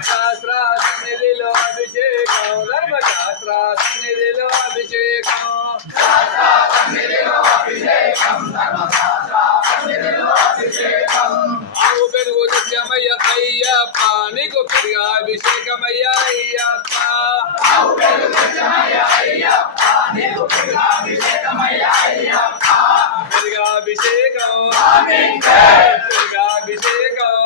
శాస్త్ర సన్నిధిలో అభిషేకం ధర్మశాస్త్ర సన్నిధిలో అభిషేకం ఆవు పెరుగు తెచ్చమయ్య అయ్యప్ప నీకు పెరుగు అభిషేకమయ్య అయ్యప్ప పెరుగాభిషేకం పెరుగాభిషేకం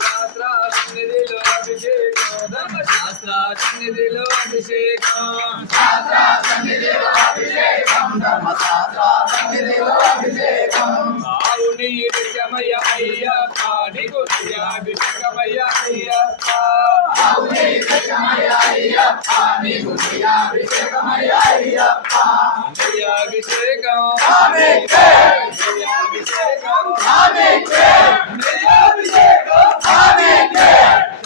శాస్త్ర సన్నిధిలో అభిషేకం ధర్మశాస్త్ర సన్నిధిలో అభిషేకం ఆవు నెయ్యి తెచ్చమయ్య అయ్యప్ప నీకు అభిషేకమయ్య అయ్యప్ప నెయ్యాభిషేకం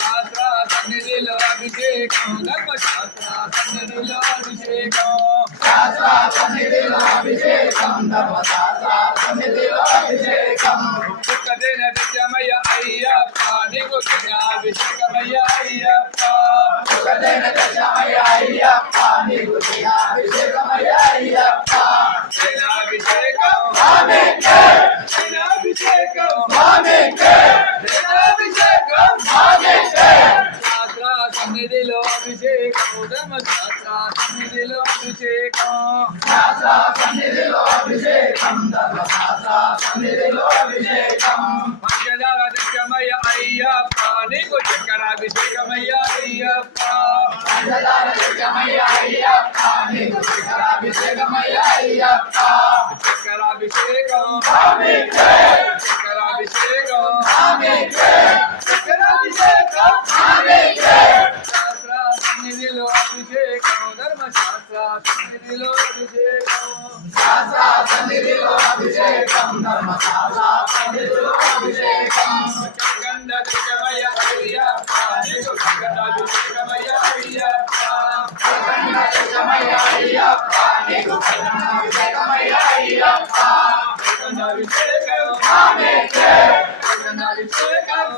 శాస్త్ర సన్నిధిలో అభిషేకం ధర్మశాస్త్ర సన్నిధిలో అభిషేకం పుక్కదేన తెచ్చమయ్య అయ్యప్ప నీకు అభిషేకమయ్య అయ్యప్ప సేనాభిషేకం సేనాభిషేకం సేనాభిషేకం శాస్త్ర సన్నిధిలో అభిషేకం ధర్మశాస్త్ర సన్నిధిలో అభిషేకం పంచదార తెచ్చమయ్య అయ్యప్ప నీకు చక్కరాభిషేకమయ్య అయ్యప్ప చక్కరాభిషేకం చక్కరాభిషేకం చక్కరాభిషేకం శాస్త్ర సన్నిధిలో అభిషేకం ధర్మశాస్త్ర సన్నిధిలో అభిషేకం గంధ తెచ్చమయ్య అయ్యప్ప నీకు గంధాభిషేకమయ్య అయ్యప్ప గంధాభిషేకం గంధాభిషేకం